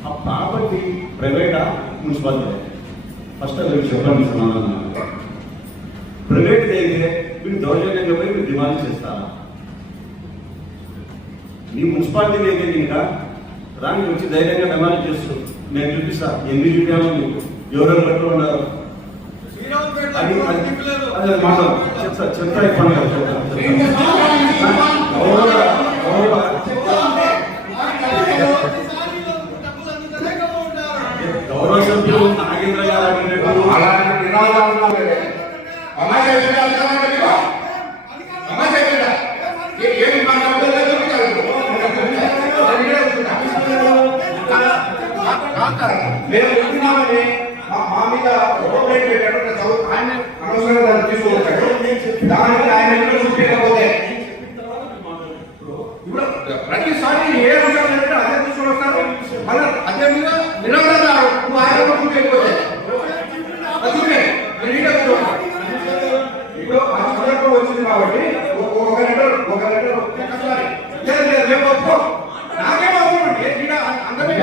ఆ property ప్రైవేటా municipality? First అది చెప్పండి. సమాధానం ప్రైవేట్ అయితే మీరు దౌర్జన్యంగా పోయి మీరు డిమాండ్ చేస్తారా? మీ మున్సిపాలిటీ అయితే ఇంకా రాని వచ్చి ధైర్యంగా డిమాండ్ చేస్తూ నేను చూపిస్తా ఎన్ని చూపించాలో మీకు ఎవరెవరు ఎక్కడ ఉన్నారు? అది చెప్తా చెప్తా ఇవ్వండి గౌరవ గౌరవ గౌరవ సభ్యులు నాగేంద్ర గారు అడిగినట్టు అలాంటి నినాదాలు చెప్పిందా? అర్థమైందా మీకు? అమ్మాయి చెప్పిందా? ఏమి మాట్లాడలేదు మేము చెప్తున్నామని మా- మీద పెట్టాడు చదువు ఆయన అనవసరంగా దాన్ని తీసుకువచ్చాడు దానికి ఆయన ఇంట్లో చూపించకపోతే ప్రతిసారి ఏ అంశాలు అదే తీసుకుని వస్తారు మళ్ళీ అదే మీద నిలబడతారు నువ్వు ఆయన చూపించకపోతే అందుకే నేను ఈడ కూర్చోను. ఇప్పుడు ఆ సందర్భం వచ్చింది కాబట్టి ఒక- లెటర్ ఒక లెటర్ ఒక్కసారి లేదు లేదు రేపు ఒప్పుకో నాకేం అవసరం అండి. ఈడ అందరినీ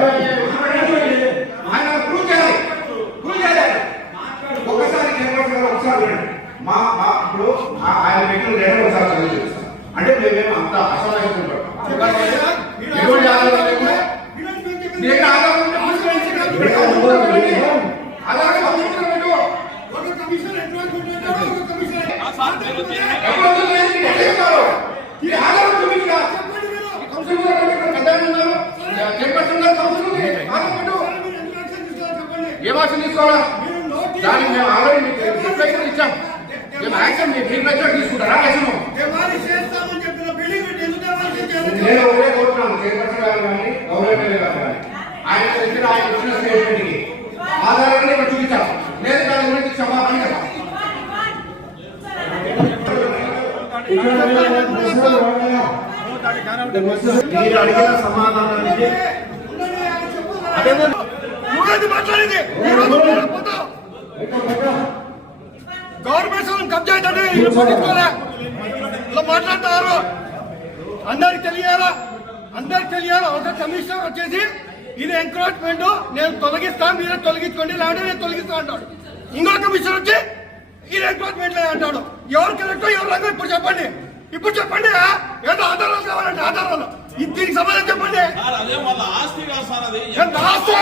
ఆయన ప్రూవ్ చేయాలి. ప్రూవ్ చేయాలి. గారు ఒకసారి వినండి. మా మా ఇప్పుడు ఆ- ఆయన పెట్టిన లెటర్ ఒకసారి చదివి చూపిస్తాను. అంటే మేమేం అంత అసహాయం ఏ భాష తీసుకోవాలా? దానికి మేము ఆల్రెడీ మీకు రిప్లైషన్ ఇచ్చాం. మేము యాక్షన్ మీ రిప్లైషన్ తీసుకుంటారా? యాక్షన్ నేను ఒకటే కోరుతున్నాను చైర్మన్ గారు కానీ గౌరవ గారు కానీ. ఆయన ఇచ్చిన ఆయన ఇచ్చిన స్టేట్మెంట్కి ఆధారాన్ని ఇక్కడ చూపించాం. లేదు దాని గురించి క్షమాపణ కదా మీరు అడిగిన సమాధానానికి గవర్నమెంట్ కబ్జా ఇలా మాట్లాడతారు అందరికి తెలియాలా అందరికి తెలియాలా ఒక కమిషనర్ వచ్చేసి ఇది ఎంకరేజ్మెంట్ నేను తొలగిస్తాను మీరే తొలగించుకోండి లేదంటే నేను తొలగిస్తా అంటాడు. ఇంకో కమిషనర్ వచ్చి ఇది ఎంకరేజ్మెంట్ అంటాడు ఎవరు కరెక్టో ఎవరు రంగం ఇప్పుడు చెప్పండి ఇప్పుడు చెప్పండి? ఏదో ఆధారాలు కావాలంటే ఆధారాలు. ఇది దీనికి సమాధానం చెప్పండి. ఆస్తి కాదు సార్ అది నా ఆస్తి?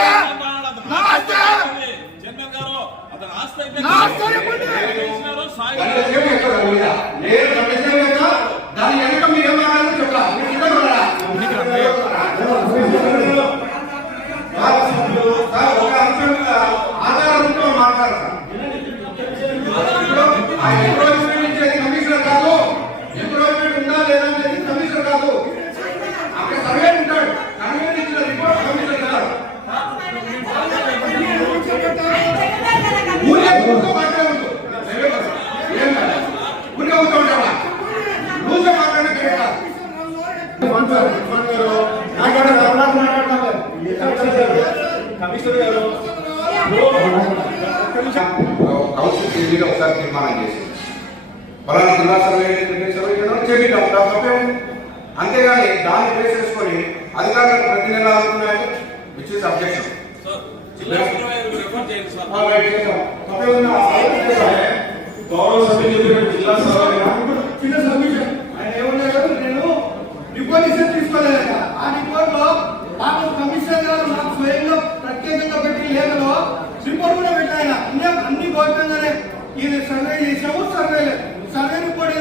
ఆస్తి చెప్పండి. కమిషనర్ గారు కౌన్సిల్ టీవీలో ఒకసారి తీర్మానం చేసింది. పలానా జిల్లా సర్వే సర్వే చేయడం దాని తప్పేం అంతేగాని దాన్ని బేస్ చేసుకొని అధికారులకు ప్రతి నెల అవుతున్నాయని విచ్ ఇస్ అబ్జెక్షన్ చేయండి గౌరవ సభ్యులు చెప్పినట్టు జిల్లా సభ చిన్న సబ్మిషన్. ఆయన ఏమన్నారు నేను రిపోర్ట్ ఇస్తే తీసుకోలేదు ఆ రిపోర్ట్లో మాకు కమిషనర్ గారు రిపోర్ట్ కూడా పెట్టాయన. అన్ని అన్ని గోప్యంగానే ఇది సర్వే చేసాము సర్వే లేదు. Survey report